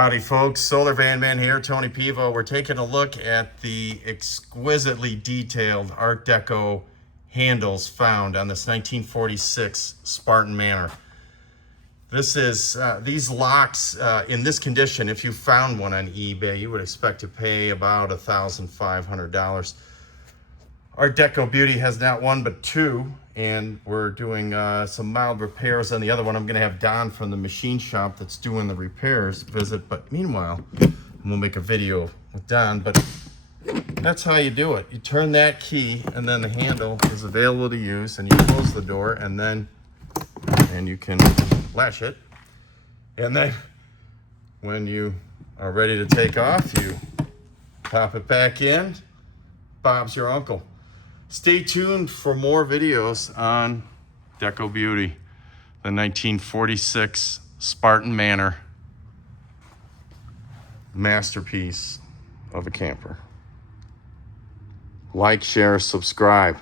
Howdy folks, Solar Van Man here, Tony Pivo. We're taking a look at the exquisitely detailed Art Deco handles found on this 1946 Spartan Manor. This is, these locks in this condition, if you found one on eBay, you would expect to pay about $1,500. Art Deco Beauty has not one but two, and we're doing some mild repairs on the other one. I'm gonna have Don from the machine shop that's doing the repairs visit, but meanwhile, we'll make a video with Don. But that's how you do it. You turn that key, and then the handle is available to use, and you close the door, and you can latch it. And then when you are ready to take off, you pop it back in. Bob's your uncle. Stay tuned for more videos on Deco Beauty, the 1946 Spartan Manor masterpiece of a camper. Like, share, subscribe.